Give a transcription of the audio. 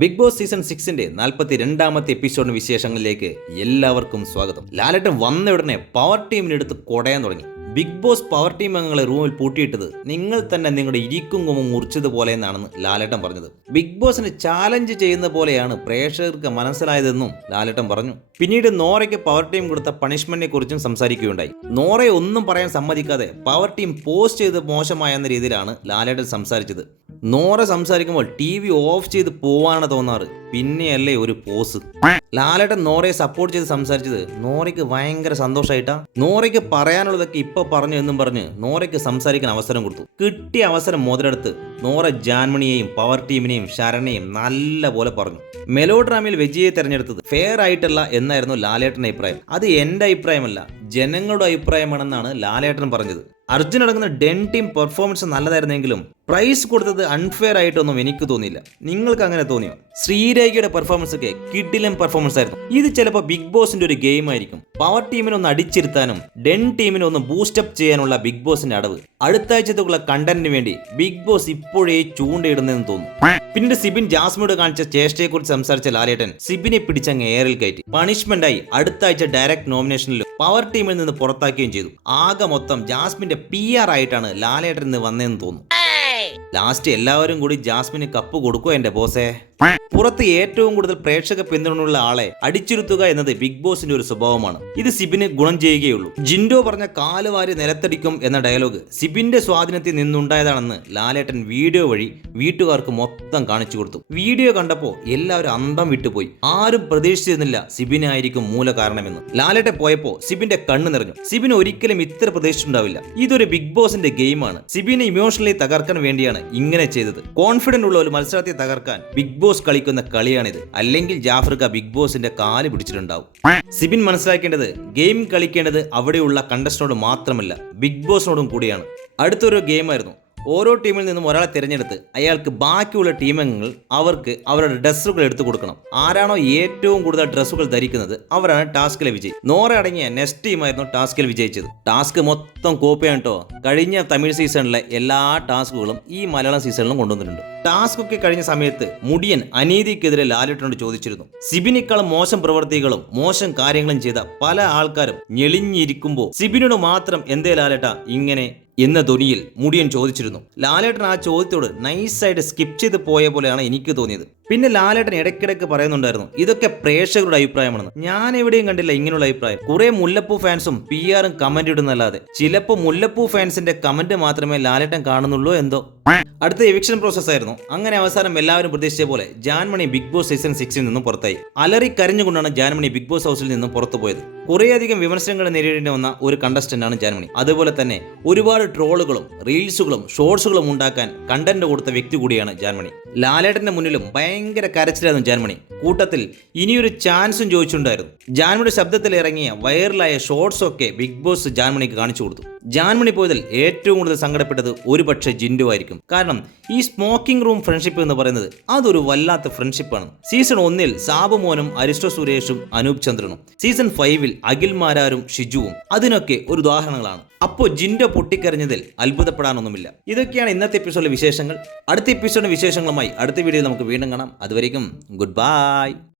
Big boss season സിക്സിന്റെ നാൽപ്പത്തി രണ്ടാമത്തെ എപ്പിസോഡിന് വിശേഷങ്ങളിലേക്ക് എല്ലാവർക്കും സ്വാഗതം. ലാലേട്ടൻ വന്ന ഉടനെ പവർ ടീമിനെടുത്ത് കൊടയാൻ തുടങ്ങി. ബിഗ് ബോസ് പവർ ടീം അംഗങ്ങളെ റൂമിൽ പൂട്ടിയിട്ടത് നിങ്ങൾ തന്നെ നിങ്ങളുടെ ഇരിക്കും കൊമ്പ് മുറിച്ചതുപോലെ എന്നാണെന്ന് ലാലേട്ടൻ പറഞ്ഞത്. ബിഗ് ബോസിന് ചാലഞ്ച് ചെയ്യുന്ന പോലെയാണ് പ്രേക്ഷകർക്ക് മനസ്സിലായതെന്നും ലാലേട്ടൻ പറഞ്ഞു. പിന്നീട് നോറയ്ക്ക് പവർ ടീം കൊടുത്ത പണിഷ്മെന്റിനെ കുറിച്ചും സംസാരിക്കുകയുണ്ടായി. നോറയെ ഒന്നും പറയാൻ സമ്മതിക്കാതെ പവർ ടീം പോസ്റ്റ് ചെയ്ത് മോശമായെന്ന രീതിയിലാണ് ലാലേട്ടൻ സംസാരിച്ചത്. നോറ സംസാരിക്കുമ്പോൾ ടി വി ഓഫ് ചെയ്ത് പോവാണ് തോന്നാറ്. പിന്നെയല്ലേ ഒരു പോസ്. ലാലേട്ടൻ നോറയെ സപ്പോർട്ട് ചെയ്ത് സംസാരിച്ചത് നോറയ്ക്ക് ഭയങ്കര സന്തോഷമായിട്ടാ നോറയ്ക്ക് പറയാനുള്ളതൊക്കെ ഇപ്പൊ പറഞ്ഞു എന്നും പറഞ്ഞ് നോറയ്ക്ക് സംസാരിക്കാൻ അവസരം കൊടുത്തു. കിട്ടിയ അവസരം മുതലെടുത്ത് നോറ ജാൻമണിയെയും പവർ ടീമിനെയും ശരണയെയും നല്ല പോലെ പറഞ്ഞു. മെലോ ഡ്രാമയിൽ വിജയെ തെരഞ്ഞെടുത്തത് ഫെയർ ആയിട്ടല്ല എന്നായിരുന്നു ലാലേട്ടന്റെ അഭിപ്രായം. അത് എന്റെ അഭിപ്രായമല്ല ജനങ്ങളുടെ അഭിപ്രായമാണെന്നാണ് ലാലേട്ടൻ പറഞ്ഞത്. അർജുൻ അടങ്ങുന്ന ഡെൻ ടീം പെർഫോമൻസ് നല്ലതായിരുന്നെങ്കിലും പ്രൈസ് കൊടുത്തത് അൺഫെയർ ആയിട്ടൊന്നും എനിക്ക് തോന്നിയില്ല. നിങ്ങൾക്ക് അങ്ങനെ തോന്നിയോ? ശ്രീരേഖയുടെ പെർഫോമൻസ് ഒക്കെ കിഡിലം പെർഫോമൻസ് ആയിരുന്നു. ഇത് ചിലപ്പോൾ ബിഗ് ബോസിന്റെ ഒരു ഗെയിം ആയിരിക്കും. പവർ ടീമിനെ ഒന്ന് അടിച്ചിരുത്താനും ഡെൻ ടീമിനെ ഒന്ന് ബൂസ്റ്റപ്പ് ചെയ്യാനുള്ള ബിഗ് ബോസിന്റെ അടവ്. അടുത്ത ആഴ്ചത്തേക്കുള്ള കണ്ടന്റിന് വേണ്ടി ബിഗ് ബോസ് ഇപ്പോഴേ ചൂണ്ടയിടുന്നതെന്ന് തോന്നുന്നു. പിന്നീട് സിബിൻ ജാസ്മിനോട് കാണിച്ച ചേഷ്ടയെക്കുറിച്ച് സംസാരിച്ച ലാലേട്ടൻ സിബിനെ പിടിച്ചങ്ങ് എയറിൽ കയറ്റി. പണിഷ്മെന്റായി അടുത്ത ആഴ്ച ഡയറക്ട് നോമിനേഷനിൽ പവർ ടീമിൽ നിന്ന് പുറത്താക്കുകയും ചെയ്തു. ആകെ മൊത്തം ജാസ്മിന്റെ പി ആർ ആയിട്ടാണ് ലാലേട്ടൻ ഇന്ന് വന്നതെന്ന് തോന്നുന്നു. ലാസ്റ്റ് എല്ലാവരും കൂടി ജാസ്മിന് കപ്പ് കൊടുക്കുക എന്റെ ബോസേ? പുറത്ത് ഏറ്റവും കൂടുതൽ പ്രേക്ഷക പിന്തുണയുള്ള ആളെ അടിച്ചിരുത്തുക എന്നത് ബിഗ് ബോസിന്റെ ഒരു സ്വഭാവമാണ്. ഇത് സിബിന് ഗുണം ചെയ്യുകയുള്ളൂ. ജിൻഡോ പറഞ്ഞ കാലുവാരി നിലത്തടിക്കും എന്ന ഡയലോഗ് സിബിന്റെ സ്വാധീനത്തിൽ നിന്നുണ്ടായതാണെന്ന് ലാലേട്ടൻ വീഡിയോ വഴി വീട്ടുകാർക്ക് മൊത്തം കാണിച്ചു കൊടുത്തു. വീഡിയോ കണ്ടപ്പോൾ എല്ലാവരും അന്തം വിട്ടുപോയി. ആരും പ്രതീക്ഷിച്ചിരുന്നില്ല സിബിനായിരിക്കും മൂല കാരണമെന്ന്. ലാലേട്ടൻ പോയപ്പോൾ സിബിന്റെ കണ്ണ് നിറഞ്ഞു. സിബിന് ഒരിക്കലും ഇത്ര പ്രതീക്ഷിച്ചിട്ടുണ്ടാവില്ല. ഇതൊരു ബിഗ് ബോസിന്റെ ഗെയിമാണ്. സിബിനെ ഇമോഷണലി തകർക്കാൻ വേണ്ടിയാണ് ഇങ്ങനെ ചെയ്തത്. കോൺഫിഡന്റ് ഉള്ള ഒരു മത്സരത്തെ തകർക്കാൻ ബിഗ് ബോസ് കളിക്കുന്ന കളിയാണിത്. അല്ലെങ്കിൽ ജാഫർക്ക ബിഗ് ബോസിന്റെ കാൽ പിടിച്ചിട്ടുണ്ടാവും. സിബിൻ മനസ്സിലാക്കേണ്ടത് ഗെയിം കളിക്കേണ്ടത് അവിടെയുള്ള കണ്ടസ്റ്റനോട് മാത്രമല്ല ബിഗ് ബോസിനോടും കൂടിയാണ്. അടുത്തൊരു ഗെയിമായിരുന്നു. ഓരോ ടീമിൽ നിന്നും ഒരാളെ തിരഞ്ഞെടുത്ത് അയാൾക്ക് ബാക്കിയുള്ള ടീമംഗങ്ങൾ അവർക്ക് അവരുടെ ഡ്രസ്സുകൾ എടുത്തു കൊടുക്കണം. ആരാണോ ഏറ്റവും കൂടുതൽ ഡ്രസ്സുകൾ ധരിക്കുന്നത് അവരാണ് ടാസ്കിലെ വിജയി. നോറ അടങ്ങിയ നെക്സ്റ്റ് ടീമായിരുന്നു ടാസ്കിൽ വിജയിച്ചത്. ടാസ്ക് മൊത്തം കോപ്പിയാണ് കേട്ടോ കഴിഞ്ഞ തമിഴ് സീസണിലെ എല്ലാ ടാസ്കുകളും ഈ മലയാളം സീസണിലും കൊണ്ടുവന്നിട്ടുണ്ട്. ടാസ്ക് ഒക്കെ കഴിഞ്ഞ സമയത്ത് മുടിയൻ അനീതിക്കെതിരെ ലാലിട്ടിനോട് ചോദിച്ചിരുന്നു. സിബിനേക്കാളും മോശം പ്രവൃത്തികളും മോശം കാര്യങ്ങളും ചെയ്ത പല ആൾക്കാരും ഞെളിഞ്ഞിരിക്കുമ്പോൾ സിബിനോട് മാത്രം എന്തേ ലാലേട്ട ഇങ്ങനെ എന്ന ധ്വനിയിൽ മുടിയൻ ചോദിച്ചിരുന്നു. ലാലേട്ടൻ ആ ചോദ്യത്തോട് നൈസായിട്ട് സ്കിപ്പ് ചെയ്ത് പോയ പോലെയാണ് എനിക്ക് തോന്നിയത്. പിന്നെ ലാലേട്ടൻ ഇടയ്ക്കിടയ്ക്ക് പറയുന്നുണ്ടായിരുന്നു ഇതൊക്കെ പ്രേക്ഷകരുടെ അഭിപ്രായമാണെന്ന്. ഞാൻ എവിടെയും കണ്ടില്ല ഇങ്ങനെയുള്ള അഭിപ്രായം. കുറെ മുല്ലപ്പൂ ഫാൻസും പി ആറും കമന്റ് ഇടുന്നല്ലാതെ ചിലപ്പോൾ മുല്ലപ്പൂ ഫാൻസിന്റെ കമന്റ് മാത്രമേ ലാലേട്ടൻ കാണുന്നുള്ളൂ എന്തോ. അടുത്ത എവിക്ഷൻ പ്രോസസ് ആയിരുന്നു. അങ്ങനെ അവസാനം എല്ലാവരും പ്രതീക്ഷിച്ച പോലെ ജാൻമണി ബിഗ് ബോസ് സീസൺ സിക്സിൽ നിന്നും പുറത്തായി. അലറി കരഞ്ഞുകൊണ്ടാണ് ജാൻമണി ബിഗ് ബോസ് ഹൗസിൽ നിന്നും പുറത്തു പോയത്. കുറേയധികം വിമർശനങ്ങൾ നേരിടേണ്ടി വന്ന ഒരു കണ്ടസ്റ്റന്റ് ആണ് ജാൻമണി. അതുപോലെ തന്നെ ഒരുപാട് ട്രോളുകളും റീൽസുകളും ഷോർട്സുകളും ഉണ്ടാക്കാൻ കണ്ടന്റ് കൊടുത്ത വ്യക്തി കൂടിയാണ് ജാൻമണി. ലാലേട്ടന്റെ മുന്നിലും ഭയങ്കര കരച്ചിലായിരുന്നു ജാൻമണി. കൂട്ടത്തിൽ ഇനിയൊരു ചാൻസും ചോദിച്ചിട്ടുണ്ടായിരുന്നു. ജാൻമണിയുടെ ശബ്ദത്തിൽ ഇറങ്ങിയ വൈറലായ ഷോർട്സ് ഒക്കെ ബിഗ് ബോസ് ജാൻമണിക്ക് കാണിച്ചു കൊടുത്തു. ജാൻമണി പോയതിൽ ഏറ്റവും കൂടുതൽ സങ്കടപ്പെട്ടത് ഒരുപക്ഷെ ജിൻഡു ആയിരിക്കും. കാരണം ഈ സ്മോക്കിംഗ് റൂം ഫ്രണ്ട്ഷിപ്പ് എന്ന് പറയുന്നത് അതൊരു വല്ലാത്ത ഫ്രണ്ട്ഷിപ്പാണ്. സീസൺ ഒന്നിൽ സാബു മോനും അരിസ്റ്റോ സുരേഷും അനൂപ് ചന്ദ്രനും. സീസൺ ഫൈവിൽ അഖിൽ മാരാരും ഷിജുവും. അതിനൊക്കെ ഒരു ഉദാഹരണങ്ങളാണ്. അപ്പോൾ ജിൻഡോ പൊട്ടിക്കരഞ്ഞതിൽ അത്ഭുതപ്പെടാനൊന്നുമില്ല. ഇതൊക്കെയാണ് ഇന്നത്തെ എപ്പിസോഡിലെ വിശേഷങ്ങൾ. അടുത്ത എപ്പിസോഡിന്റെ വിശേഷങ്ങളുമായി അടുത്ത വീഡിയോയിൽ നമുക്ക് വീണ്ടും കാണാം. അതുവരേക്കും ഗുഡ് ബൈ.